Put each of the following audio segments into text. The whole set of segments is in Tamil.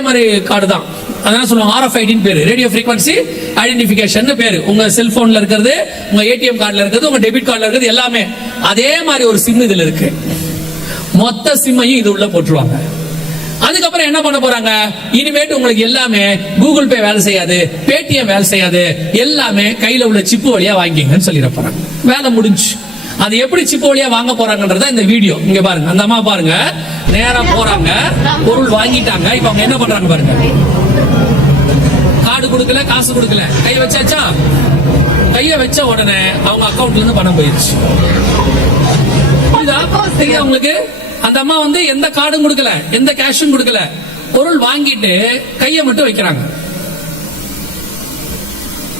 மாதிரி கார்டு தான். அதனால சொல்லுவாங்க ஆர்எஃப்ஐடின்னு பேரு. ரேடியோ ஃப்ரீக்வன்சி ஐடென்டிஃபிகேஷன் பேரு. உங்க செல்போன்ல இருக்கிறது உங்க ஏடிஎம் கார்டுல இருக்கிறது உங்க டெபிட் கார்டுல இருக்கிறது எல்லாமே. அதே மாதிரி ஒரு சிம் இதுல இருக்கு. மொத்த சிம்மையும் இது உள்ள போட்டுருவாங்க. அதுக்கப்புறம் என்ன பண்ண போறாங்க? இனிமேட்டு உங்களுக்கு எல்லாமே கூகுள் பே வேலை செய்யாது பேடிஎம் வேலை செய்யாது. எல்லாமே கையில உள்ள சிப்பு வழியா வாங்கிங்கன்னு சொல்லிட போறாங்க. வேலை முடிஞ்சு. அது எப்படி சிப்பு வழியா வாங்க போறாங்கன்றத இந்த வீடியோ. இங்க பாருங்க. அந்த அம்மா பாருங்க. நேரா போறாங்க. பொருள் வாங்கிட்டாங்க. இப்ப அவங்க என்ன பண்றாங்க பாருங்க. கார்டு கொடுக்கல காசு கொடுக்கல. கை வச்சாச்சா? கைய வச்ச உடனே அவங்க அக்கௌண்ட்ல இருந்து பணம் போயிருச்சு. புரியுதா? தெரியுதா அந்த அம்மா வந்து எந்த கார்டும் கொடுக்கல எந்த கேஷும் கொடுக்கல. பொருள் வாங்கிட்டு கையை மட்டும் வைக்கிறாங்க.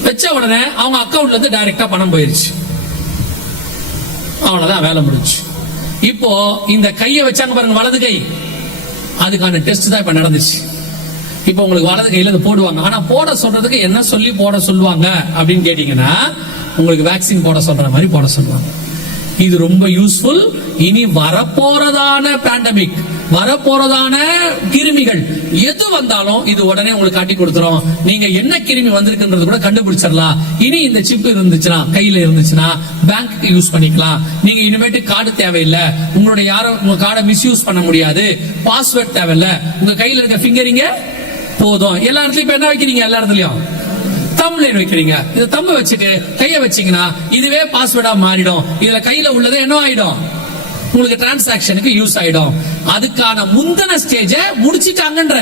வச்ச உடனே அவங்க அக்கௌண்ட்ல இருந்து டைரக்டா பணம் போயிருச்சு. அவ்வளவுதான் வேலை முடிஞ்சு. இப்போ இந்த கையை வச்சாங்க பாருங்க வலது கை. அதுக்கான டெஸ்ட் தான் இப்ப நடந்துச்சு. இப்போ உங்களுக்கு வலது கையில இது போடுவாங்க. ஆனா போட சொல்றதுக்கு என்ன சொல்லி போட சொல்லுவாங்க அப்படின்னு கேட்டீங்கன்னா உங்களுக்கு வேக்சின் போட சொல்ற மாதிரி போட சொல்லுவாங்க. இது ரொம்ப யூஸ்ஃபுல் இனி வரப்போறதான பேண்டமிக் வரப்போறதான கிருமிகள் எது வந்தாலும் இது உடனே உங்களுக்கு காட்டி கொடுத்துரும். நீங்க என்ன கிருமி வந்திருக்குன்றது கூட கண்டுபிடிச்சிடலாம். இனி இந்த சிப் இருந்துச்சுன்னா கையில இருந்துச்சுன்னா பேங்க் யூஸ் பண்ணிக்கலாம். நீங்க இனிமேட்டு கார்டு தேவையில்லை. உங்களுடைய யாரும் உங்க கார்டை மிஸ்யூஸ் பண்ண முடியாது. பாஸ்வேர்ட் தேவையில்லை. உங்க கையில இருக்க ஃபிங்கரிங்க போதும். எல்லா இடத்துலயும் இப்ப என்ன வைக்கிறீங்க? எல்லா இடத்துலயும். தம்ப்ளைன் வைக்கிறீங்க இது தம்ப வச்சுட்டு கைய வச்சீங்கன்னா இதுவே பாஸ்வேர்டா மாறிடும். இதுல கையில உள்ளது என்ன ஆயிடும்? உங்களுக்கு டிரான்சாக்ஷனுக்கு யூஸ் ஆயிடும். அதுக்கான முந்தின ஸ்டேஜ முடிச்சிட்டாங்கன்ற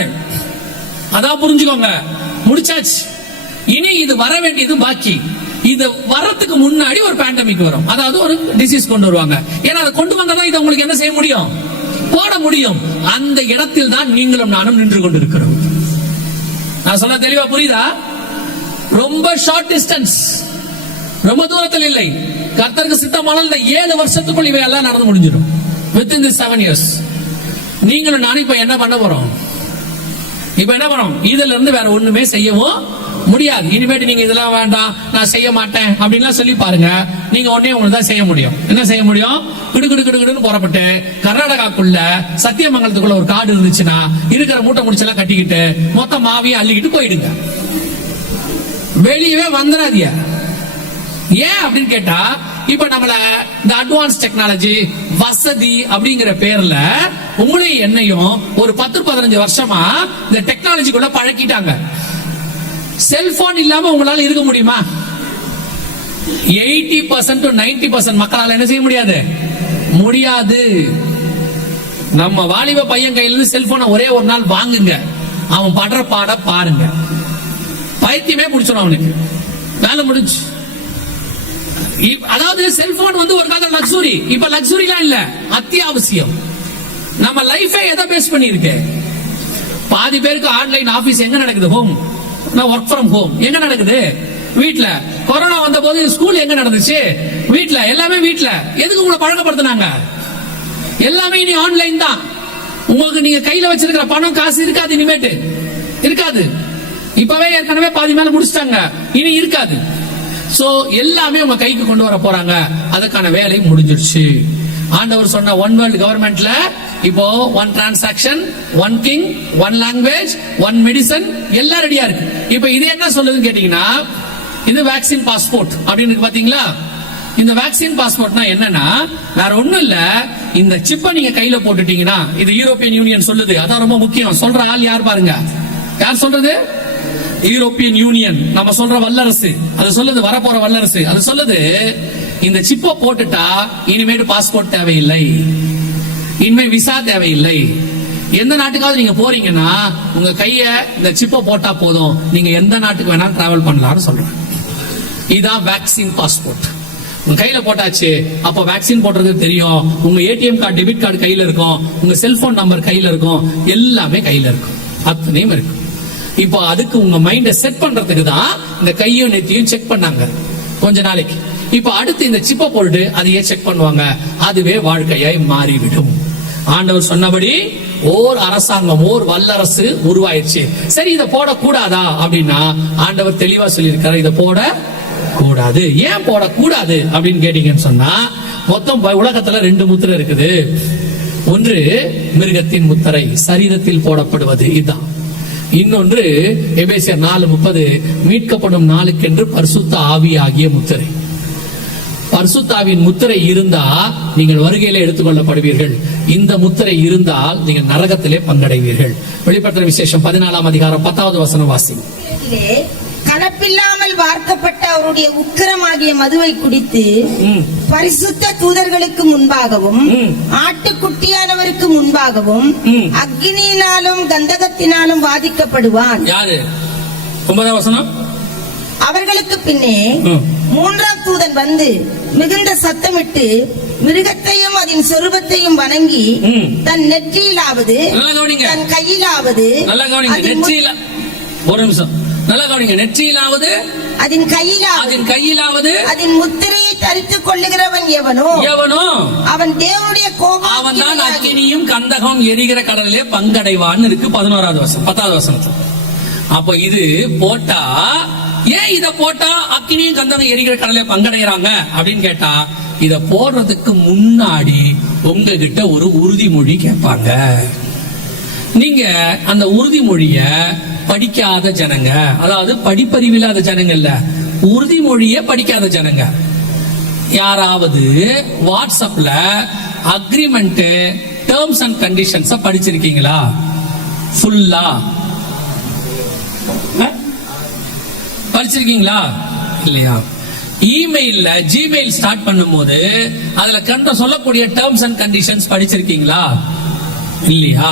அதான் புரிஞ்சுக்கோங்க. முடிச்சாச்சு. இனி இது வர வேண்டியது பாக்கி. இது வரத்துக்கு முன்னாடி ஒரு பேண்டமிக் வரும். அதாவது ஒரு டிசீஸ் கொண்டு வருவாங்க. ஏன்னா அதை கொண்டு வந்தாதான் இதை உங்களுக்கு என்ன செய்ய முடியும்? போட முடியும். அந்த இடத்தில் தான் நீங்களும் நானும் நின்று கொண்டிருக்கிறோம். நான் சொன்ன தெளிவா புரியுதா? ரொம்ப ஷார்ட் டிஸ்டன்ஸ் ரொம்ப தூரத்தில் இல்லை. கர்த்தருக்கு சித்தமான இந்த ஏழு வருஷத்துக்குள் இவை எல்லாம் நடந்து முடிஞ்சிடும். Within the seven years நீங்களும் நானும் இப்ப என்ன பண்ண போறோம்? இப்ப என்ன பண்ணோம்? இதுல இருந்து வேற ஒண்ணுமே செய்யவும் முடியாது. இனிமேட்டு நீங்க இதெல்லாம் வேண்டாம் நான் செய்ய மாட்டேன் அப்படின்லாம் சொல்லி பாருங்க. நீங்க உடனே உங்களுக்கு தான் செய்ய முடியும். என்ன செய்ய முடியும்? கிடுகிடு கிடுகிடுன்னு போறப்பட்டு புறப்பட்டு கர்நாடகாக்குள்ள சத்தியமங்கலத்துக்குள்ள ஒரு காடு இருந்துச்சுன்னா இருக்கிற மூட்டை முடிச்செல்லாம் கட்டிக்கிட்டு மொத்த மாவியை அள்ளிக்கிட்டு போயிடுங்க. வெளியவே வந்துடாதீங்க ஏன் அப்படின்னு கேட்டா இப்ப நம்மள இந்த அட்வான்ஸ் டெக்னாலஜி வசதி அப்படிங்கிற பேர்ல உங்களையும் என்னையும் ஒரு பத்து பதினஞ்சு வருஷமா இந்த டெக்னாலஜிக்குள்ள பழக்கிட்டாங்க. செல்போன் இல்லாம உங்களால இருக்க முடியுமா? Eighty percent to ninety percent மக்களால என்ன செய்ய முடியாது? முடியாது. நம்ம வாலிப பையன் கையில இருந்து செல்போனை ஒரே ஒரு நாள் வாங்குங்க. அவன் படுற பாட பாருங்க. பைத்தியமே பிடிச்சிடும் அவனுக்கு. வேலை முடிஞ்சு. அதாவது செல்போன் வந்து ஒரு காலத்தில் லக்ஸுரி இப்ப லக்ஸுரிலாம் இல்ல அத்தியாவசியம். நம்ம லைஃபே எதை பேஸ் பண்ணிருக்கு பாதி பேருக்கு ஆன்லைன் ஆபீஸ் எங்க நடக்குது? ஹோம் நான் ஒர்க் ஃப்ரம் ஹோம் எங்க நடக்குது? வீட்டுல கொரோனா வந்த போது ஸ்கூல் எங்க நடந்துச்சு? வீட்டுல எல்லாமே வீட்டுல எதுக்கு உங்களை பழக்கப்படுத்துனாங்க? எல்லாமே இனி ஆன்லைன் தான். உங்களுக்கு நீங்க கையில வச்சிருக்கிற பணம் காசு இருக்காது இனிமேட்டு. இருக்காது. இப்பவே ஏற்கனவே பாதி மேல முடிச்சிட்டாங்க. இனி இருக்காது. சோ எல்லாமே உங்க கைக்கு கொண்டு வர போறாங்க. அதுக்கான வேலை முடிஞ்சிருச்சு ஆண்டவர் சொன்ன ஒன் வேர்ல்ட் கவர்மெண்ட்ல இப்போ one transaction one king one language one medicine எல்லாம் ரெடியா இருக்கு. இப்போ இது என்ன சொல்லுதுன்னு கேட்டீங்கன்னா இது வேக்சின் பாஸ்போர்ட் அப்படின்னு இருக்கு பாத்தீங்களா? இந்த வேக்சின் பாஸ்போர்ட்னா என்னன்னா வேற ஒண்ணும் இல்ல. இந்த சிப்பை நீங்க கையில போட்டுட்டீங்கன்னா இது யூரோப்பியன் யூனியன் சொல்லுது. அதான் ரொம்ப முக்கியம். சொல்ற ஆள் யார் பாருங்க? யார் சொல்றது? யூரோப்பியன் யூனியன் நம்ம சொல்ற வல்லரசு. அது சொல்லுது வரப்போற வல்லரசு. அது சொல்லுது இந்த சிப்பை போட்டுட்டா இனிமேட்டு பாஸ்போர்ட் தேவையில்லை. இனிமே விசா தேவையில்லை. எந்த நாட்டுக்காவது நீங்க போறீங்கன்னா உங்க கைய இந்த சிப்பை போட்டா போதும். நீங்க எந்த நாட்டுக்கு வேணாலும் டிராவல் பண்ணலாம்னு சொல்றேன் இதான் வேக்சின் பாஸ்போர்ட் உங்க கையில போட்டாச்சு அப்ப வேக்சின் போடுறது தெரியும். உங்க ஏடிஎம் கார்டு டெபிட் கார்டு கையில இருக்கும். உங்க செல்போன் நம்பர் கையில இருக்கும். எல்லாமே கையில இருக்கும். அத்தனையும் இருக்கும் இப்போ அதுக்கு உங்க மைண்ட செட் பண்றதுக்கு தான் இந்த கையும் நெத்தியும் செக் பண்ணாங்க. கொஞ்ச நாளைக்கு. இப்போ அடுத்து இந்த சிப்பை போட்டு அதையே செக் பண்ணுவாங்க. அதுவே வாழ்க்கையாய் மாறிவிடும். ஆண்டவர் சொன்னபடி ஓர் அரசாங்கம் ஓர் வல்லரசு உருவாயிருச்சு சரி இதை போடக்கூடாதா அப்படின்னா ஆண்டவர் தெளிவா சொல்லியிருக்காரு இதை போட கூடாது ஏன் போடக்கூடாது அப்படின்னு கேட்டீங்கன்னு சொன்னா மொத்தம் ப- உலகத்துல ரெண்டு முத்திரை இருக்குது. ஒன்று மிருகத்தின் முத்திரை சரீரத்தில் போடப்படுவது. இதுதான் இன்னொன்று எபேசியர் நாலு முப்பது மீட்கப்படும் நாளுக்கென்று பரிசுத்த ஆவியாகிய முத்திரை. பரிசுத்தாவின் முத்திரை இருந்தா நீங்கள் வருகையில எடுத்துக்கொள்ளப்படுவீர்கள். இந்த முத்திரை இருந்தால் நீங்கள் நரகத்திலே பங்கடைவீர்கள். வெளிப்படுத்தின விசேஷம் பதினாலாம் அதிகாரம் பத்தாவது வசனம் வாசி கலப்பில்லாமல் வார்க்கப்பட்ட அவருடைய உக்கிரமாகிய மதுவை குடித்து. பரிசுத்த தூதர்களுக்கு முன்பாகவும். ஆட்டுக்குட்டியானவருக்கு முன்பாகவும். அக்னியினாலும் கந்தகத்தினாலும் வாதிக்கப்படுவான் யாரு ஒன்பதாம் வசனம் அவர்களுக்கு பின்னே. மூன்றாம் தூதன் வந்து மிகுந்த சத்தமிட்டு மிருகத்தையும் அதன் சொரூபத்தையும் வணங்கி. தன் நெற்றியிலாவது தன் கையிலாவது ஒரு நிமிஷம் நல்லா கவனிங்க. நெற்றியிலாவது அதன் கையிலாவது அதன் கையிலாவது அதன் முத்திரையை தரித்துக் கொள்ளுகிறவன் எவனோ எவனோ? அவன் தேவனுடைய கோபம் அவன் தான் அக்கினியும் கந்தகம் எரிகிற கடலிலே பங்கடைவான்னு இருக்கு பதினோராவது வருஷம் பத்தாவது வருஷத்துல அப்ப இது போட்டா ஏன் இத போட்டா அக்கினியும் கந்தகம் எரிகிற கடலிலே பங்கடைகிறாங்க அப்படின்னு கேட்டா இத போடுறதுக்கு முன்னாடி உங்ககிட்ட ஒரு உறுதிமொழி கேட்பாங்க. நீங்க அந்த உறுதிமொழிய படிக்காத ஜனங்க. அதாவது படிப்பறிவில்லாத ஜனங்க இல்ல உறுதிமொழிய படிக்காத ஜனங்க. யாராவது வாட்ஸ்அப்ல அக்ரிமெண்ட் டேர்ம்ஸ் அண்ட் கண்டிஷன்ஸ் படிச்சிருக்கீங்களா? ஃபுல்லா படிச்சிருக்கீங்களா? இல்லையா? இமெயில்ல ஜிமெயில் ஸ்டார்ட் பண்ணும்போது அதுல கண்ட சொல்லக்கூடிய டேர்ம்ஸ் அண்ட் கண்டிஷன்ஸ் படிச்சிருக்கீங்களா? இல்லையா?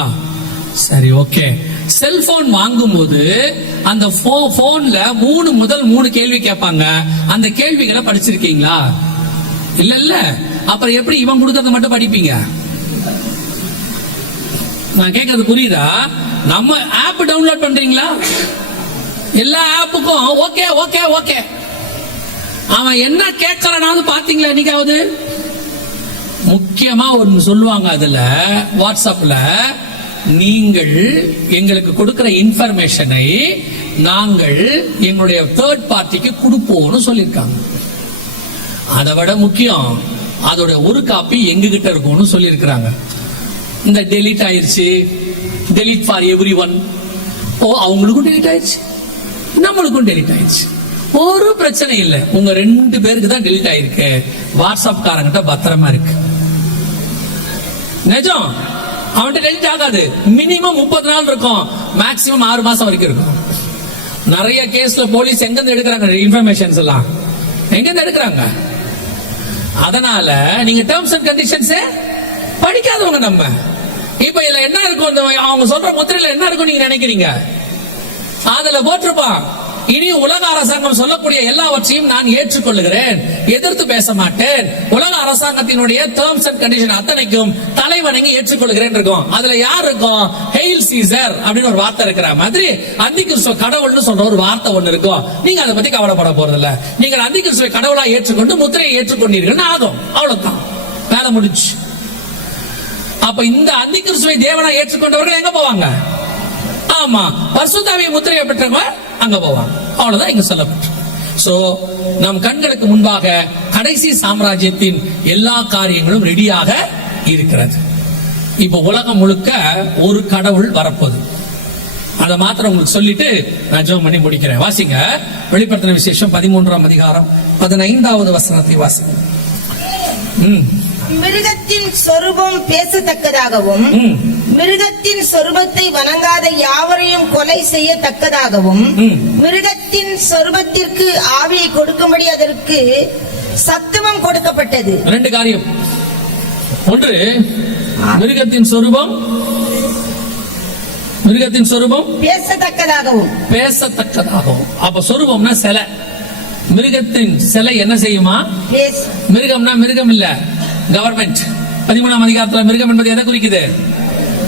சரி ஓகே செல்போன் வாங்கும்போது அந்த போன்ல மூணு முதல் மூணு கேள்வி கேட்பாங்க. அந்த கேள்விகளை படிச்சிருக்கீங்களா? இல்ல இல்ல. அப்புறம் எப்படி இவன் கொடுக்கறத மட்டும் படிப்பீங்க? நான் கேட்கறது புரியுதா? நம்ம ஆப் டவுன்லோட் பண்றீங்களா? எல்லா ஆப்புக்கும் ஓகே ஓகே ஓகே அவன் என்ன கேட்கறனாவது பாத்தீங்களா என்னைக்காவது? முக்கியமா ஒன்னு சொல்லுவாங்க அதுல வாட்ஸ்அப்ல நீங்கள் எங்களுக்கு கொடுக்கிற இன்ஃபர்மேஷனை நாங்கள் எங்களுடைய தேர்ட் பார்ட்டிக்கு கொடுப்போம்னு சொல்லியிருக்காங்க. அதை விட முக்கியம் அதோட ஒரு காப்பி எங்க கிட்ட இருக்கும்னு சொல்லியிருக்கிறாங்க. இந்த டெலிட் ஆயிடுச்சு டெலிட் ஃபார் எவ்ரி ஒன் ஓ அவங்களுக்கும் டெலிட் ஆயிடுச்சு நம்மளுக்கும் டெலிட் ஆயிடுச்சு ஒரு பிரச்சனை இல்லை. உங்க ரெண்டு பேருக்கு தான் டெலிட் ஆயிருக்கு. வாட்ஸ்அப் காரங்கிட்ட பத்திரமா இருக்கு. நிஜம்? அவன்கிட்ட டெலிட் ஆகாது. மினிமம் முப்பது நாள் இருக்கும். மேக்சிமம் ஆறு மாசம் வரைக்கும் இருக்கும். நிறைய கேஸ்ல போலீஸ் எங்கேருந்து எடுக்கிறாங்க? இன்ஃபர்மேஷன்ஸ் எல்லாம். எங்கேருந்து எடுக்கிறாங்க? அதனால நீங்க டேர்ம்ஸ் அண்ட் கண்டிஷன்ஸ் படிக்காதவங்க நம்ம. இப்ப இதுல என்ன இருக்கும்? அவங்க சொல்ற முத்திரையில என்ன இருக்கும் நீங்க நினைக்கிறீங்க? அதுல போட்டிருப்பான். இனி உலக அரசாங்கம் சொல்லக்கூடிய எல்லாவற்றையும் நான் ஏற்றுக்கொள்ளுகிறேன். எதிர்த்து பேச மாட்டேன். உலக அரசாங்கத்தினுடைய டேர்ம்ஸ் அண்ட் கண்டிஷன் அத்தனைக்கும் தலைவணங்கி ஏற்றுக்கொள்கிறேன் இருக்கும். அதுல யார் இருக்கும்? ஹெயில் சீசர் அப்படின்னு ஒரு வார்த்தை இருக்கிற மாதிரி அந்தி கிறிஸ்துவ கடவுள்னு சொல்ற ஒரு வார்த்தை ஒண்ணு இருக்கும். நீங்க அதை பத்தி கவலைப்பட போறது இல்ல நீங்கள் அந்தி கிறிஸ்துவை கடவுளா ஏற்றுக்கொண்டு முத்திரையை ஏற்றுக்கொண்டீர்கள் ஆகும். அவ்வளவுதான். வேலை முடிச்சு அப்ப இந்த அந்தி கிறிஸ்துவை தேவனா ஏற்றுக்கொண்டவர்கள் எங்க போவாங்க? ஆமா. பரிசுத்தாவிய முத்திரையை பெற்றவங்க அங்க போவாங்க. அவ்வளவுதான் இங்க சொல்லப்பட்டு. சோ நம் கண்களுக்கு முன்பாக கடைசி சாம்ராஜ்யத்தின் எல்லா காரியங்களும் ரெடியாக இருக்கிறது. இப்ப உலகம் முழுக்க ஒரு கடவுள் வரப்போகுது. அதை மாத்திரம் உங்களுக்கு சொல்லிட்டு நான் ஜோம் பண்ணி முடிக்கிறேன். வாசிங்க. வெளிப்படுத்தின விசேஷம் பதிமூன்றாம் அதிகாரம் பதினைந்தாவது வசனத்தை வாசிங்க ம். மிருகத்தின் சொரூபம் பேசத்தக்கதாகவும் மிருகத்தின் சொரூபத்தை வணங்காத யாவரையும் கொலை செய்யத்தக்கதாகவும். மிருகத்தின் சொரூபத்திற்கு ஆவியை கொடுக்கும்படி அதற்கு சத்துவம் கொடுக்கப்பட்டது. ரெண்டு காரியம். ஒன்று மிருகத்தின் சொரூபம் மிருகத்தின் சொரூபம் பேசத்தக்கதாகவும். பேசத்தக்கதாகும் அப்ப சொரூபம்னா சிலை. மிருகத்தின் சிலை என்ன செய்யுமா? மிருகம்னா மிருகம் இல்ல கவர்மெண்ட் பதிமூணாம் அதிகாரத்தில் மிருகம் என்பது எதை குறிக்குது?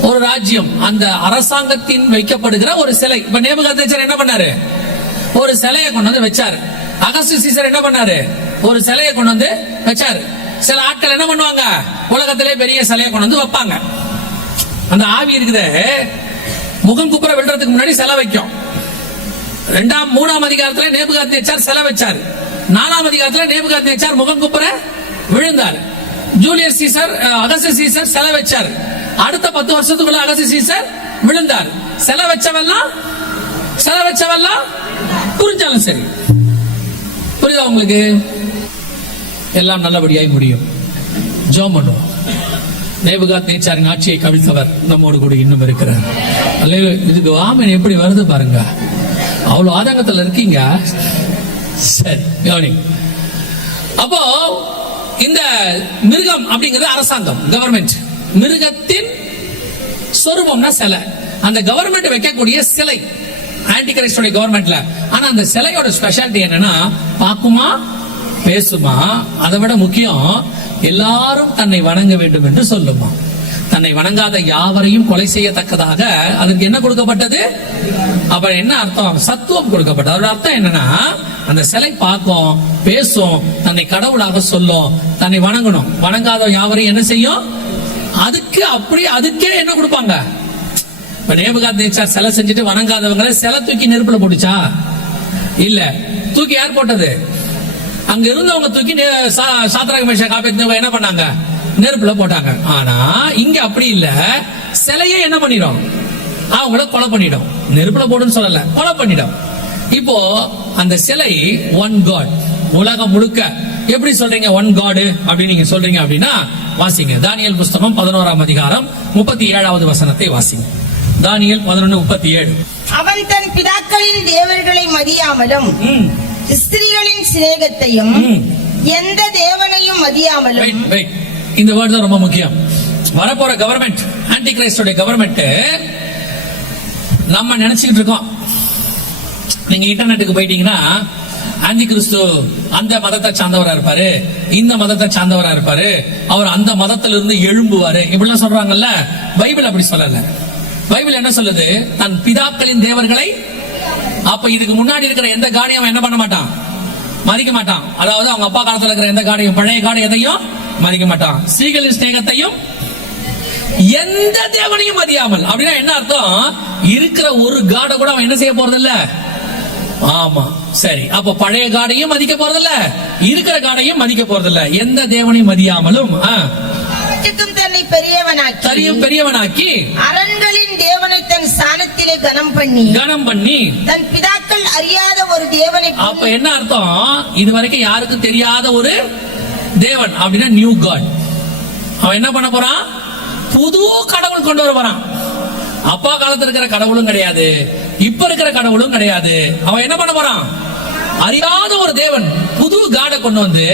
ஒரு ராஜ்யம். அந்த அரசாங்கத்தின் வைக்கப்படுகிற ஒரு சிலை. இப்ப நேபுகாத்தேச்சர் என்ன பண்ணாரு? ஒரு சிலையை கொண்டு வந்து வச்சாரு. அகஸ்து சீசர் என்ன பண்ணாரு? ஒரு சிலையை கொண்டு வந்து வச்சாரு. சில ஆட்கள் என்ன பண்ணுவாங்க? உலகத்திலே பெரிய சிலையை கொண்டு வந்து வைப்பாங்க. அந்த ஆவி இருக்குது. முகம் குப்புற விழுறதுக்கு முன்னாடி சிலை வைக்கும். ரெண்டாம் மூணாம் அதிகாரத்துல நேபுகாத் நேச்சார் சிலை வச்சார். நாலாம் அதிகாரத்துல நேபுகாத் நேச்சார் முகம் குப்புற விழுந்தார். ஜூலியஸ் சீசர் அகச சீசர் செல வச்சார் அடுத்த பத்து வருஷத்துக்குள்ள அகச சீசர் விழுந்தார். செல வச்சவெல்லாம் செல வச்சவெல்லாம் புரிஞ்சாலும் சரி. புரியுதா உங்களுக்கு? எல்லாம் நல்லபடியாய் முடியும். ஜோம் பண்ணுவோம். நேபுகாத் நேச்சாரின் ஆட்சியை கவிழ்த்தவர் நம்மோடு கூட இன்னும் இருக்கிறார். அல்லையோ இதுக்கு வாமன் எப்படி வருது பாருங்க. அவ்வளவு ஆதங்கத்தில் இருக்கீங்க. சரி கவனி அப்போ இந்த மிருகம் அப்படிங்கிறது அரசாங்கம் கவர்மெண்ட் மிருகத்தின் சொரூபம்னா சிலை. அந்த கவர்மெண்ட் வைக்கக்கூடிய சிலை ஆன்டி கிரைஸ்டோட கவர்மெண்ட்ல ஆனா அந்த சிலையோட ஸ்பெஷாலிட்டி என்னன்னா பாக்குமா பேசுமா? அதை விட முக்கியம் எல்லாரும் தன்னை வணங்க வேண்டும் என்று சொல்லுமா? தன்னை வணங்காத யாவரையும் கொலை செய்யத்தக்கதாக அதற்கு என்ன கொடுக்கப்பட்டது? அப்ப என்ன அர்த்தம்? சத்துவம் கொடுக்கப்பட்டது. அதோட அர்த்தம் என்னன்னா அந்த சிலை பார்க்கும் பேசும் தன்னை கடவுளாக சொல்லும் தன்னை வணங்கணும். வணங்காத யாவரையும் என்ன செய்யும்? அதுக்கு அப்படி அதுக்கே என்ன கொடுப்பாங்க? இப்ப நேபுகாத் நேச்சார் சிலை செஞ்சுட்டு வணங்காதவங்களை சிலை தூக்கி நெருப்புல போட்டுச்சா? இல்ல. தூக்கி யார் போட்டது? அங்க இருந்தவங்க தூக்கி நே- சா- மேஷா காப்பி என்ன பண்ணாங்க? நெருப்புல போட்டாங்க. ஆனா இங்க அப்படி இல்ல. சிலையே என்ன பண்ணிடும்? அவங்கள கொலை பண்ணிடும். நெருப்புல போடுன்னு சொல்லல. கொலை பண்ணிடும். இப்போ அந்த சிலை ஒன் காட் உலகம் முழுக்க. எப்படி சொல்றீங்க ஒன் காடு அப்படின்னு நீங்க சொல்றீங்க அப்படின்னா வாசிங்க. தானியல் புஸ்தகம் பதினோராம் அதிகாரம் முப்பத்தி ஏழாவது வசனத்தை வாசிங்க. தானியல் பதினொன்னு முப்பத்தி ஏழு. அவன் தன் பிதாக்களின் தேவர்களை மதியாமலும் ஸ்திரீகளின் சிநேகத்தையும். எந்த தேவனையும் மதியாமலும் இந்த வேர்ட் தான் ரொம்ப முக்கியம். வரப்போற கவர்மெண்ட் ஆன்டி கிரைஸ்டோட கவர்மெண்ட் நம்ம நினைச்சுக்கிட்டு இருக்கோம். நீங்க இன்டர்நெட்டுக்கு போயிட்டீங்கன்னா ஆண்டி கிறிஸ்து அந்த மதத்தை சார்ந்தவரா இருப்பாரு இந்த மதத்தை சார்ந்தவரா இருப்பாரு அவர் அந்த மதத்துல இருந்து எழும்புவாரு. இப்படிலாம் சொல்றாங்கல்ல பைபிள் அப்படி சொல்லல. பைபிள் என்ன சொல்லுது? தன் பிதாக்களின் தேவர்களை அப்ப இதுக்கு முன்னாடி இருக்கிற எந்த காடியும் அவன் என்ன பண்ண மாட்டான்? மதிக்க மாட்டான். அதாவது அவங்க அப்பா காலத்துல இருக்கிற எந்த காடையும் பழைய காடை எதையும் மதிக்க மாட்டான் ஸ்ரீகளின் ஸ்நேகத்தையும் எந்த தேவனையும் மதியாமல். அப்படின்னா என்ன அர்த்தம்? இருக்கிற ஒரு காடை கூட அவன் என்ன செய்ய போறதில்ல? ஆமா சரி. அப்ப பழைய காடையும் மதிக்க போறதில்ல. இருக்கிற காடையும் மதிக்க போறதில்ல. எந்த தேவனையும் மதியாமலும் தன்னை பெரியவனாக்கி தரியும் பெரியவனாக்கி அரண்களின் தேவனை தன் ஸ்தானத்திலே கனம் பண்ணி கனம் பண்ணி தன் பிதாக்கள் அறியாத ஒரு தேவனை அப்ப என்ன அர்த்தம்? இது வரைக்கும் யாருக்கும் தெரியாத ஒரு தேவன் அப்படின்னா நியூ காட் அவன் என்ன பண்ண போறான்? புது கடவுள் கொண்டு வர போறான். அப்பா காலத்துல இருக்கிற கடவுளும் கிடையாது. இப்ப இருக்கிற கடவுளும் கிடையாது. அவன் என்ன பண்ண போறான்? அறியாத ஒரு தேவன் புது காடை கொண்டு வந்து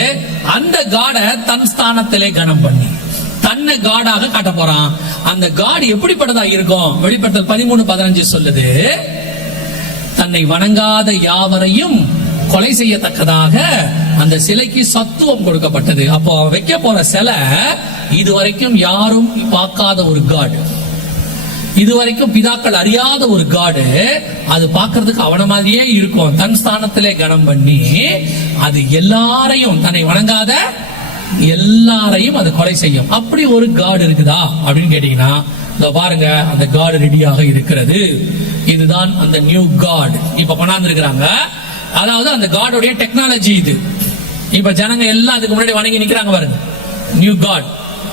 அந்த காடை தன் ஸ்தானத்திலே கனம் பண்ணி தன்னை காடாக காட்ட போறான். அந்த காடு எப்படிப்பட்டதா இருக்கும்? வெளிப்படுத்தல் பதிமூணு பதினஞ்சு சொல்லுது தன்னை வணங்காத யாவரையும் கொலை செய்யத்தக்கதாக அந்த சிலைக்கு சத்துவம் கொடுக்கப்பட்டது. அப்போ அவன் வைக்க போற சிலை இதுவரைக்கும் யாரும் பார்க்காத ஒரு காடு. இதுவரைக்கும் பிதாக்கள் அறியாத ஒரு காடு. அது பார்க்கறதுக்கு அவன மாதிரியே இருக்கும். தன் ஸ்தானத்திலே கனம் பண்ணி அது எல்லாரையும் தன்னை வணங்காத எல்லாரையும் அது கொலை செய்யும். அப்படி ஒரு காடு இருக்குதா அப்படின்னு கேட்டீங்கன்னா இதோ பாருங்க அந்த காடு ரெடியாக இருக்கிறது. இதுதான் அந்த நியூ காட். இப்ப கொண்டாந்து இருக்கிறாங்க அதாவது அந்த காடோடைய டெக்னாலஜி இது. இப்ப ஜனங்க எல்லாம் அதுக்கு முன்னாடி வணங்கி நிக்கிறாங்க பாருங்க. நியூ காட்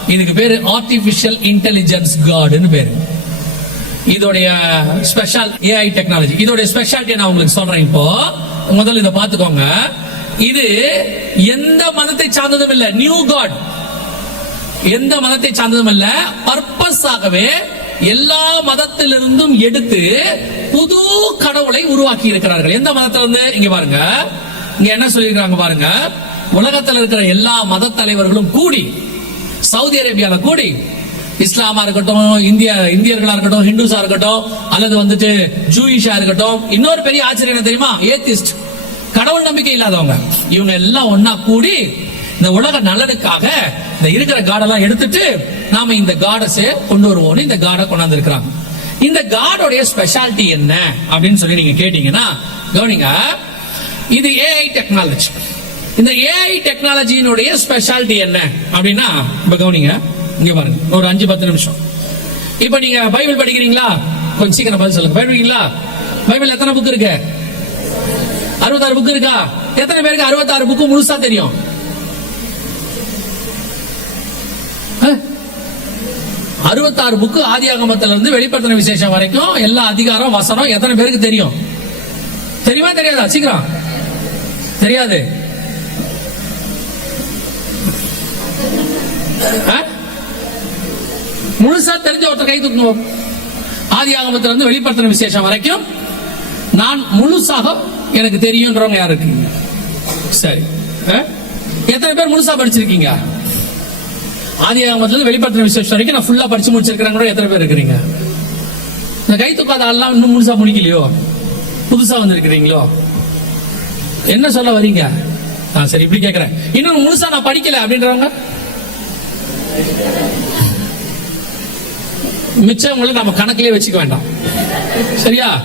இதுக்கு பேரு ஆர்டிபிஷியல் இன்டெலிஜென்ஸ் காட்னு பேரு. இதோடைய ஸ்பெஷல் ஏஐ டெக்னாலஜி இதோடைய ஸ்பெஷாலிட்டி நான் உங்களுக்கு சொல்றேன் இப்போ. முதல்ல இதை பார்த்துக்கோங்க. இது எந்த மதத்தை சார்ந்ததும் இல்ல. நியூ காட் எந்த மதத்தை சார்ந்ததும் இல்ல. பர்பஸ் ஆகவே எல்லா மதத்திலிருந்தும் எடுத்து புது கடவுளை உருவாக்கி இருக்கிறார்கள். எந்த மதத்துல இருந்து இங்க பாருங்க. இங்க என்ன சொல்லியிருக்காங்க பாருங்க? உலகத்துல இருக்கிற எல்லா மத தலைவர்களும் கூடி சவுதி அரேபியால கூடி இஸ்லாமா இருக்கட்டும் இந்திய இந்தியர்களா இருக்கட்டும் ஹிந்துஸா இருக்கட்டும் அல்லது வந்துட்டு ஜூயிஷா இருக்கட்டும் இன்னொரு பெரிய ஆச்சரியம் என்ன தெரியுமா? ஏத்திஸ்ட் கடவுள் நம்பிக்கை இல்லாதவங்க. இவங்க எல்லாம் ஒன்னா கூடி இந்த உலக நலனுக்காக இந்த இருக்கிற காடெல்லாம் எடுத்துட்டு நாம இந்த காடஸை கொண்டு வருவோம்னு இந்த காடை கொண்டாந்து இருக்கிறாங்க இந்த காடோடைய ஸ்பெஷாலிட்டி என்ன? அப்படின்னு சொல்லி நீங்க கேட்டீங்கன்னா கவனிங்க. இது ஏஐ டெக்னாலஜி இந்த ஏஐ டெக்னாலஜியினுடைய ஸ்பெஷாலிட்டி என்ன? அப்படின்னா இப்ப கவனிங்க இங்க பாருங்க ஒரு அஞ்சு பத்து நிமிஷம். இப்ப நீங்க பைபிள் படிக்கிறீங்களா? கொஞ்சம் சீக்கிரம் பதில் சொல்லுங்க. படிக்கிறீங்களா? பைபிள் எத்தனை புக் இருக்கு? அறுபத்தாறு புக் இருக்கா? எத்தனை பேருக்கு அறுபத்தாறு புக்கு முழுசா தெரியும்? அறுபத்தாறு புக்கு ஆதியாகமத்துல இருந்து வெளிப்படுத்தின விசேஷம் வரைக்கும் எல்லா அதிகாரம் வசனம் எத்தனை பேருக்கு தெரியும்? தெரியுமா தெரியாதா? சீக்கிரம். தெரியாது. ஆ? முழுசா தெரிஞ்ச ஒருத்தர் கை தூக்கணும் ஆதி ஆகமத்திலிருந்து வெளிப்படுத்தின விசேஷம் வரைக்கும் நான் முழுசாக எனக்கு தெரியுன்றவங்க யாரு இருக்கீங்க? சரி. ஆ? எத்தனை பேர் முழுசா படிச்சிருக்கீங்க? ஆதி ஆகமத்திலிருந்து வெளிப்படுத்தின விசேஷம் வரைக்கும் நான் ஃபுல்லா படிச்சு முடிச்சிருக்கிறேன் எத்தனை பேர் இருக்கிறீங்க? இந்த கை தூக்காத ஆள்லாம் இன்னும் முழுசா முடிக்கலையோ? புதுசா வந்திருக்கிறீங்களோ? என்ன சொல்ல வரீங்க? ஆ சரி இப்படி கேக்குறேன். இன்னும் முழுசா நான் படிக்கல அப்படின்றவங்க? மிச்சவங்களை நம்ம கணக்கிலே வச்சுக்க வேண்டாம். சரியா?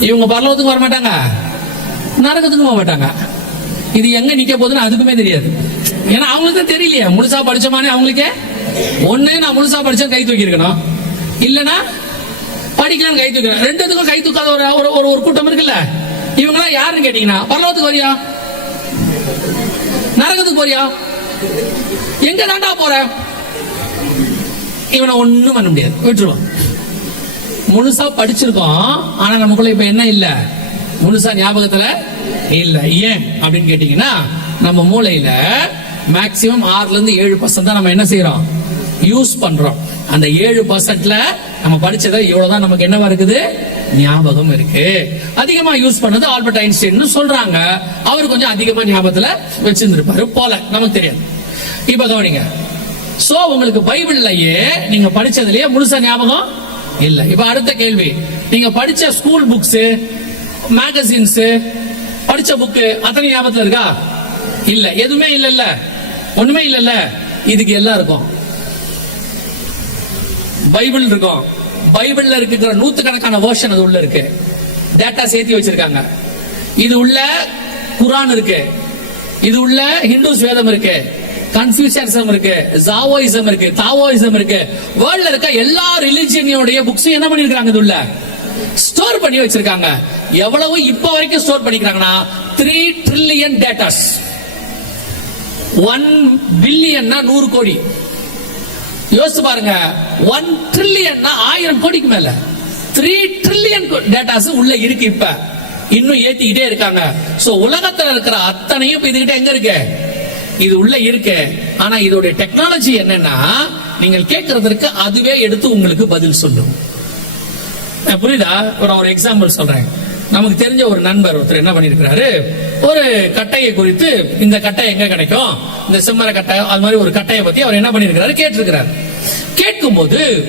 இவங்க பரலோகத்துக்கு வர மாட்டாங்க. நரகத்துக்கு போக மாட்டாங்க. இது எங்க நிக்க போகுதுன்னு அதுக்குமே தெரியாது. ஏன்னா அவங்களுக்கு தான் தெரியலையே. முழுசா படிச்சோமானே அவங்களுக்கே? ஒண்ணு நான் முழுசா படிச்சா கை தூக்கி இருக்கணும். இல்லைன்னா படிக்கலாம்னு கை தூக்கிறேன் ரெண்டுத்துக்கும் கை தூக்காத ஒரு ஒரு ஒரு கூட்டம் இருக்குல்ல? இவங்களாம் யாருன்னு கேட்டீங்கன்னா பரலோகத்துக்கு வரியா? நரகத்துக்கு போறியா? எங்க தாண்டா போற? இவனை ஒண்ணும் பண்ண முடியாது. விட்டுருவான். முழுசா படிச்சிருக்கோம் ஆனா நமக்குள்ள இப்ப என்ன இல்ல? முழுசா ஞாபகத்துல இல்ல. ஏன்? அப்படின்னு கேட்டீங்கன்னா நம்ம மூளையில மேக்சிமம் ஆறுல இருந்து ஏழு பர்சன்ட் தான் நம்ம என்ன செய்யறோம்? யூஸ் பண்றோம். அந்த ஏழு பர்சன்ட்ல நம்ம படிச்சதை இவ்வளவுதான் நமக்கு என்னவா இருக்குது? ஞாபகம் இருக்கு. அதிகமா யூஸ் பண்ணது ஆல்பர்ட் ஐன்ஸ்டைன் சொல்றாங்க. அவர் கொஞ்சம் அதிகமா ஞாபகத்துல வச்சிருந்திருப்பாரு போல. நமக்கு தெரியாது. இப்ப கவனிங்க. சோ உங்களுக்கு பைபிள்லயே நீங்க படிச்சதுலயே முழுசா ஞாபகம் இல்ல. இப்ப அடுத்த கேள்வி. நீங்க படிச்ச ஸ்கூல் புக்ஸ் மேகசின்ஸ் படிச்ச புக்கு அத்தனை ஞாபகத்துல இருக்கா? இல்ல. எதுவுமே இல்லல்ல. ஒண்ணுமே இல்லல்ல. இதுக்கு எல்லாம் இருக்கும். பைபிள் இருக்கும். பைபிள்ல இருக்கிற நூத்துக்கணக்கான வேர்ஷன் அது உள்ள இருக்கு. டேட்டா சேர்த்து வச்சிருக்காங்க. இது உள்ள குரான் இருக்கு. இது உள்ள ஹிந்துஸ் வேதம் இருக்கு. கன்ஃபியூஷனிசம் இருக்கு. ஜாவோயிசம் இருக்கு. தாவோயிசம் இருக்கு. வேர்ல்ட்ல இருக்க எல்லா ரிலிஜியனுடைய புக்ஸும் என்ன பண்ணிருக்காங்க இது உள்ள? ஸ்டோர் பண்ணி வச்சிருக்காங்க. எவ்வளவு இப்ப வரைக்கும் ஸ்டோர் பண்ணிக்கிறாங்கன்னா த்ரீ ட்ரில்லியன் டேட்டாஸ் ஒன் பில்லியன்னா நூறு கோடி. யோசிச்சு பாருங்க. ஒன் ட்ரில்லியன்னா ஆயிரம் கோடிக்கு மேல. த்ரீ ட்ரில்லியன் டேட்டாஸ் உள்ள இருக்கு இப்ப. இன்னும் ஏத்திக்கிட்டே இருக்காங்க. சோ உலகத்துல இருக்கிற அத்தனையும் இப்ப இதுகிட்ட எங்க இருக்கு? இது உள்ள இருக்கு. ஆனா இதோட டெக்னாலஜி என்னன்னா நீங்கள் கேட்கறதற்கு அதுவே எடுத்து உங்களுக்கு பதில் சொல்லும். புரியுதா? ஒரு நான் ஒரு எக்ஸாம்பிள் சொல்றேன். நமக்கு தெரிஞ்ச ஒரு நண்பர் ஒருத்தர் என்ன பண்ணிருக்கிறாரு? ஒரு கட்டையை குறித்து இந்த கட்டை எங்க கிடைக்கும்? இந்த செம்மர கட்டை அது மாதிரி ஒரு கட்டையை பத்தி அவர் என்ன பண்ணிருக்கிறாரு? கேட்டிருக்கிறார். கேட்கும்போது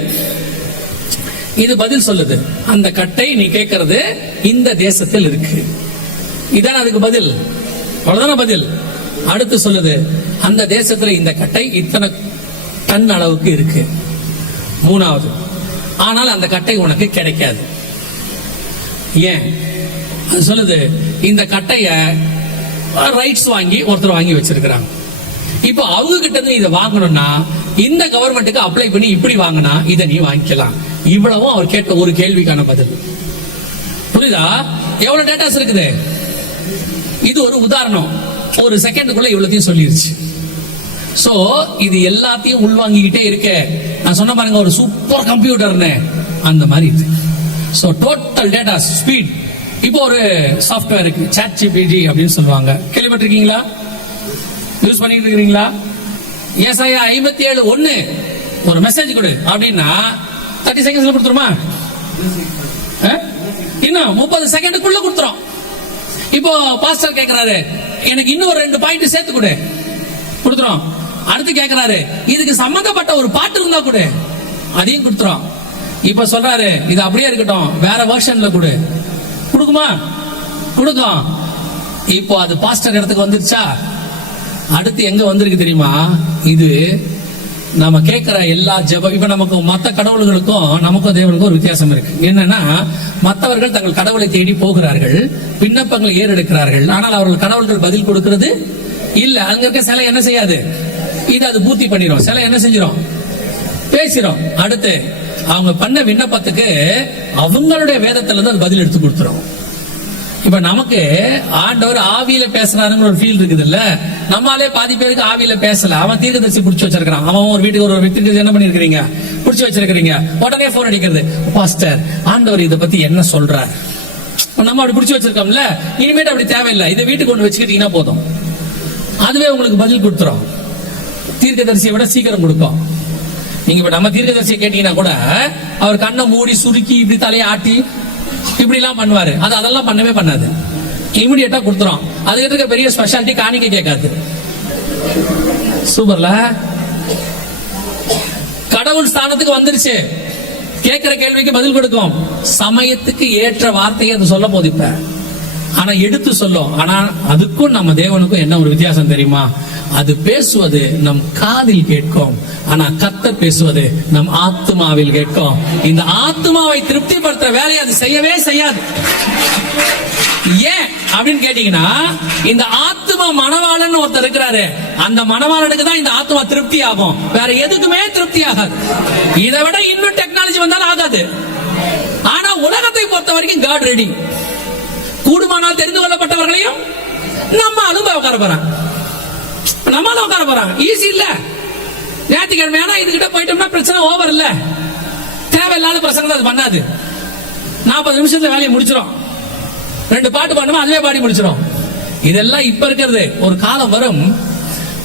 இது பதில் சொல்லுது. அந்த கட்டை நீ கேட்கறது இந்த தேசத்தில் இருக்கு. இதான் அதுக்கு பதில். அவ்வளவுதான பதில். அடுத்து சொல்லுது அந்த தேசத்துல இந்த கட்டை இத்தனை டன் அளவுக்கு இருக்கு. மூணாவது ஆனால் அந்த கட்டை உனக்கு கிடைக்காது. ஏன்? சொல்லுது இந்த கட்டைய ரைட்ஸ் வாங்கி ஒருத்தர் வாங்கி வச்சிருக்கிறாங்க. இப்போ அவங்க கிட்ட இருந்து இதை வாங்கணும்னா இந்த கவர்மெண்ட்டுக்கு அப்ளை பண்ணி இப்படி வாங்கினா இதை நீ வாங்கிக்கலாம். இவ்வளவும் அவர் கேட்ட ஒரு கேள்விக்கான பதில். புரியுதா? எவ்வளவு டேட்டாஸ் இருக்குது? இது ஒரு உதாரணம். ஒரு செகண்டுக்குள்ள இவ்வளோத்தையும் சொல்லிருச்சு. சோ இது எல்லாத்தையும் உள்வாங்கிக்கிட்டே இருக்க. நான் சொன்ன பாருங்க ஒரு சூப்பர் கம்ப்யூட்டர்னு அந்த மாதிரி இது. சோ டோட்டல் டேட்டா ஸ்பீட் இப்போ ஒரு சாஃப்ட்வேர் இருக்கு சாட் ஜிபிடி அப்படின்னு சொல்லுவாங்க. கேள்விப்பட்டிருக்கீங்களா? யூஸ் பண்ணிட்டு இருக்கீங்களா ஏசாயா ஐம்பத்தி ஏழு ஒண்ணு. ஒரு மெசேஜ் கொடு. அப்படின்னா தேர்ட்டி செகண்ட்ஸ்ல கொடுத்துருமா? ஆ? இன்னும் முப்பது செகண்டுக்குள்ள கொடுத்துரும். இப்போ பாஸ்டர் கேக்குறாரு எனக்கு இன்னும் ஒரு ரெண்டு பாயிண்ட் சேர்த்து கொடு. கொடுத்துரும். அடுத்து கேக்குறாரு இதுக்கு சம்பந்தப்பட்ட ஒரு பாட்டு இருந்தா கொடு. அதையும் கொடுத்துரும். இப்ப சொல்றாரு இது அப்படியே இருக்கட்டும். வேற வெர்ஷன்ல கொடு. கொடுக்குமா? கொடுக்கும். இப்போ அது பாஸ்டர் இடத்துக்கு வந்துருச்சா? அடுத்து எங்க வந்திருக்கு தெரியுமா? இது நம்ம கேட்கிற எல்லா ஜப இப்ப நமக்கு மற்ற கடவுள்களுக்கும் நமக்கும் தேவனுக்கும் ஒரு வித்தியாசம் இருக்கு. என்னன்னா மற்றவர்கள் தங்கள் கடவுளை தேடி போகிறார்கள் விண்ணப்பங்களை ஏறெடுக்கிறார்கள் ஆனால் அவர்கள் கடவுள்கள் பதில் கொடுக்கிறது இல்ல. அங்க இருக்க சிலை என்ன செய்யாது? இது அது பூர்த்தி பண்ணிடும் சிலை என்ன செஞ்சிடும் பேசிடும் அடுத்து அவங்க பண்ண விண்ணப்பத்துக்கு அவங்களுடைய வேதத்துல இருந்து அது பதில் எடுத்து கொடுத்துரும். இப்ப நமக்கு ஆண்டவர் ஆவியில பேசுறாருங்கிற ஒரு ஃபீல் இருக்குது இல்ல நம்மாலே பாதி பேருக்கு ஆவியில பேசல. அவன் தீர்க்கதரிசி புடிச்சு வச்சிருக்கான் அவன் ஒரு வீட்டுக்கு ஒரு வீட்டுக்கு என்ன பண்ணிருக்கீங்க புடிச்சு வச்சிருக்கீங்க உடனே போன் அடிக்கிறது. பாஸ்டர் ஆண்டவர் இத பத்தி என்ன சொல்றார்? நம்ம அப்படி பிடிச்சி வச்சிருக்கோம்ல? இனிமேட்டு அப்படி தேவையில்லை. இதை வீட்டுக்கு கொண்டு வச்சுக்கிட்டீங்கன்னா போதும். அதுவே உங்களுக்கு பதில் கொடுத்துரும். தீர்க்கதரிசியை விட சீக்கிரம் கொடுக்கும். நீங்க இப்ப நம்ம தீர்க்கதரிசியை கேட்டீங்கன்னா கூட அவர் கண்ணை மூடி சுருக்கி இப்படி தலையை ஆட்டி இப்படி எல்லாம் பண்ணுவாரு. அது அதெல்லாம் பண்ணவே பண்ணாது. இமிடியட்டா கொடுத்துரும். அதுக்கு இருக்க பெரிய ஸ்பெஷாலிட்டி காணிக்க கேட்காது. சூப்பர்ல கடவுள் ஸ்தானத்துக்கு வந்துருச்சு. கேட்கிற கேள்விக்கு பதில் கொடுக்கும். சமயத்துக்கு ஏற்ற வார்த்தையை அது சொல்ல போது இப்ப. ஆனா எடுத்து சொல்லும். ஆனா அதுக்கும் நம்ம தேவனுக்கும் என்ன ஒரு வித்தியாசம் தெரியுமா? அது பேசுவது நம் காதில் கேட்கும். ஆனா கத்த பேசுவது நம் ஆத்மாவில் கேட்கும். இந்த ஆத்மாவை திருப்திப்படுத்துற வேலையை அது செய்யவே செய்யாது. ஏன் அப்படின்னு கேட்டீங்கன்னா இந்த ஆத்மா மணவாளன் ஒருத்தர் இருக்கிறாரு. அந்த மணவாளனுக்கு தான் இந்த ஆத்மா திருப்தி ஆகும் வேற எதுக்குமே திருப்தி ஆகாது இதை விட இன்னும் டெக்னாலஜி வந்தாலும் ஆகாது. ஆனா உலகத்தை பொறுத்த வரைக்கும் காட் ரெடி கூடுமானால் தெரிந்து கொள்ளப்பட்டவர்களையும் நம்ம அனுபவ உட்கார போறான். நம்ம உட்கார போறான். ஈஸி இல்ல. ஞாயிற்றுக்கிழமையான இதுகிட்ட போயிட்டோம்னா பிரச்சனை ஓவர் இல்ல. தேவையில்லாத பிரசங்க அது பண்ணாது. நாற்பது நிமிஷத்துல வேலையை முடிச்சிடும் ரெண்டு பாட்டு பாடுமா அதுவே பாடி முடிச்சிடும் இதெல்லாம் இப்ப இருக்கிறது. ஒரு காலம் வரும்.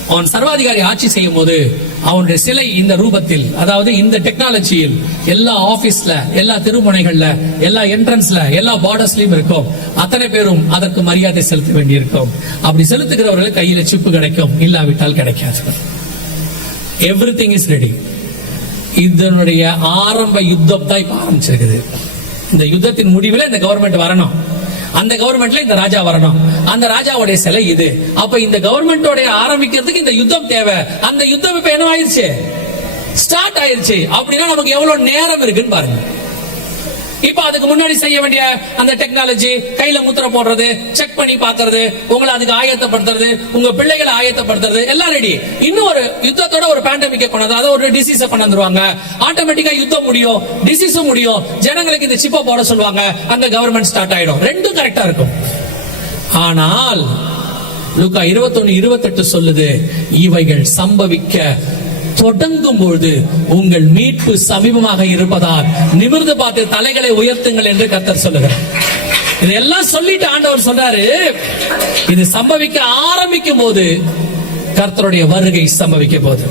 அவன் சர்வாதிகாரி ஆட்சி செய்யும் போது அவனுடைய சிலை இந்த ரூபத்தில் அதாவது இந்த டெக்னாலஜியில் எல்லா ஆபீஸ்ல எல்லா திருமுனைகள்ல எல்லா என்ட்ரன்ஸ்ல எல்லா பார்டர்ஸ்லயும் இருக்கும். அத்தனை பேரும் அதற்கு மரியாதை செலுத்த வேண்டியிருக்கும். அப்படி செலுத்துகிறவர்களுக்கு கையில சிப்பு கிடைக்கும். இல்லாவிட்டால் கிடைக்காது. எவ்ரி திங் இஸ் ரெடி இதனுடைய ஆரம்ப யுத்தம் தான் இப்ப ஆரம்பிச்சிருக்குது. இந்த யுத்தத்தின் முடிவில் இந்த கவர்மெண்ட் வரணும். அந்த கவர்மெண்ட்ல இந்த ராஜா வரணும். அந்த ராஜாவுடைய சிலை இது. அப்ப இந்த கவர்மெண்டோட ஆரம்பிக்கிறதுக்கு இந்த யுத்தம் தேவை. அந்த யுத்தம் இப்ப என்ன ஆயிடுச்சு ஸ்டார்ட் ஆயிருச்சு. அப்படின்னா நமக்கு எவ்வளவு நேரம் இருக்குன்னு பாருங்க. இப்ப அதுக்கு முன்னாடி செய்ய வேண்டிய அந்த டெக்னாலஜி கையில முத்திர போடுறது செக் பண்ணி பாக்குறது உங்களை அதுக்கு ஆயத்தப்படுத்துறது உங்க பிள்ளைகளை ஆயத்தப்படுத்துறது எல்லாம் ரெடி இன்னும் ஒரு யுத்தத்தோட ஒரு பேண்டமிக்க கொண்டாந்து அதாவது ஒரு டிசீஸ கொண்டாந்துருவாங்க ஆட்டோமேட்டிக்கா யுத்தம் முடியும் டிசீஸும் முடியும். ஜனங்களுக்கு இந்த சிப்பை போட சொல்லுவாங்க அந்த கவர்மெண்ட் ஸ்டார்ட் ஆயிடும். ரெண்டும் கரெக்டா இருக்கும். ஆனால் லுக்கா இருபத்தொன்னு இருபத்தெட்டு சொல்லுது இவைகள் சம்பவிக்க தொடங்கும் பொழுது உங்கள் மீட்பு சமீபமாக இருப்பதால் நிமிர்ந்து பார்த்து தலைகளை உயர்த்துங்கள் என்று கர்த்தர் சொல்லுகிறார். இதெல்லாம் சொல்லிட்டு ஆண்டவர் சொல்றாரு. இது சம்பவிக்க ஆரம்பிக்கும் போது கர்த்தருடைய வருகை சம்பவிக்க போது